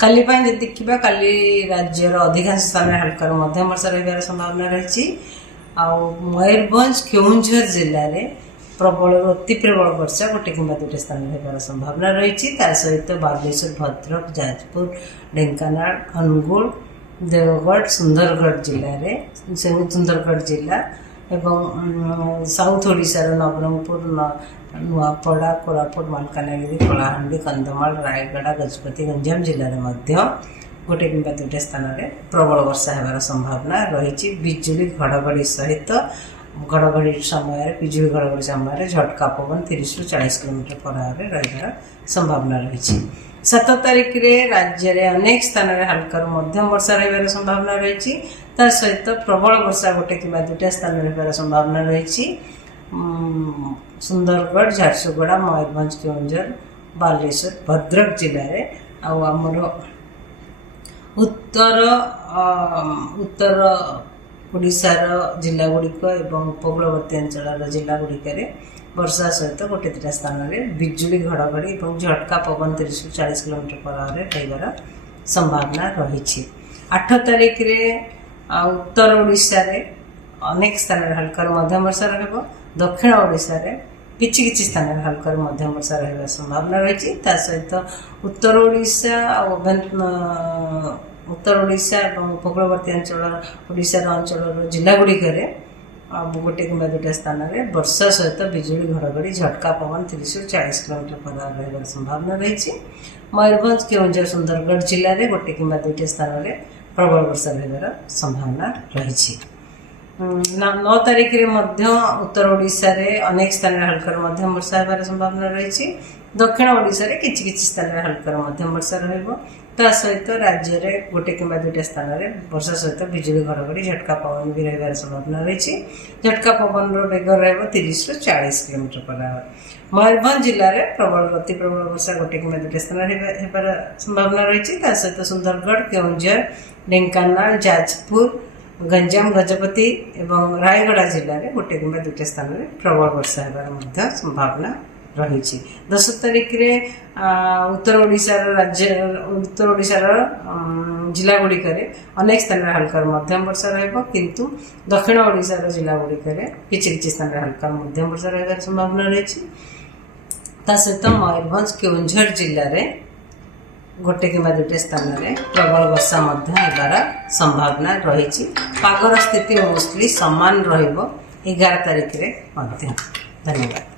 काली देखा काली राज्यर अधिकांश स्थान हल्का मध्यम वर्षा रही संभावना रही। मयूरभंज केउंझर जिले में प्रबल अति प्रबल वर्षा गोटे कि दुटे स्थान होबार संभावना रही। सहित बालेश्वर भद्रक जाजपुर ढेंकानाल अनुगुल देवगढ़ सुंदरगढ़ जिले में सुंदरगढ़ जिला एवं साउथ ओडिशार नवरंगपुर नुआपड़ा कोरापुट मालकानगिरी कलाहांडी कंधमाल रायगड़ा गजपति गंजाम जिले में गोटे कि दुटे स्थान में प्रबल वर्षा होबार संभावना रही। बिजुली घड़घड़ी सहित घड़घड़ी समय बिजुली घड़घड़ी समय झटका पवन 30 ରୁ 40 किलोमीटर पर आवर रही संभावना रही। 7 तारिख में राज्य में अनेक स्थान में हल्का मध्यम वर्षा रही संभावना रही। सहित प्रबल वर्षा गोटे कि दुटा स्थान रही संभावना रही। सुंदरगढ़ झारसुगुड़ा मयूरभंज केउंझर बालेश्वर भद्रक जिले में आमर उत्तर ओडिशार जिला गुड़िक एवं उपकूलवर्ती अंचल जिला गुड़िक वर्षा सहित गोटे दुटा स्थान में बिजुली घड़घड़ी और झटका पवन 30 ରୁ 40 किलोमीटर पर आवर रही संभावना रही। 8 तारिख में उत्तर ओडिशा रे अनेक स्थान हल्का मध्यम वर्षा रही। दक्षिण ओडिशा रे किछि किछि स्थान हल्का मध्यम वर्षा रही संभावना रही। सहित उत्तर ओडिशा और उपकूलवर्ती अंचल ओडिशार अंचल जिला गुड़िक गोटे कि दुटा स्थान में वर्षा सहित बिजुली घड़घड़ी झटका पवन 30 ରୁ 40 किलोमीटर पर रही संभावना रही। मयूरभंज केउंझर सुंदरगढ़ जिले में गोटे कि दुटे स्थान में प्रबल वर्षा रही संभावना रही। 9 तारिख में उत्तर ओडिशा रे अनेक स्थान हल्का मध्यम वर्षा होबार संभावना रही। दक्षिण ओडिशा रे किछि किछि स्थान हल्का मध्यम वर्षा रहिबो। सहित राज्य में गोटे कि दुटे स्थान में वर्षा सहित बिजुली घड़घड़ी झटका पवन भी रही संभावना रही। झटका पवन वेग रही 30 ରୁ 40 किलोमीटर पर आवर। मयूरभंज जिले में प्रबल अति प्रबल वर्षा गोटे कि दुटे स्थान होबार संभावना रही। सहित सुंदरगढ़ केउंझर ढेंकानाल जाजपुर गंजाम गजपति एवं रायगड़ा जिले में गोटे कि दुटे स्थान में प्रबल वर्षा होबार संभावना रही। 10 तारिख में उत्तर ओडिशार जिला गुड़िक अनेक स्थान हल्का मध्यम वर्षा रहिंतु दक्षिण ओडिशार जिला गुड़िक किछि किछि स्थान हल्का मध्यम वर्षा रही संभावना रही। सहित मयूरभंज केउंझर जिले में गोटे कि दुटे स्थान में प्रबल वर्षा होबार संभावना रही। पागर स्थिति मोस्टली सामान रहिबो 11 तारिख में। धन्यवाद।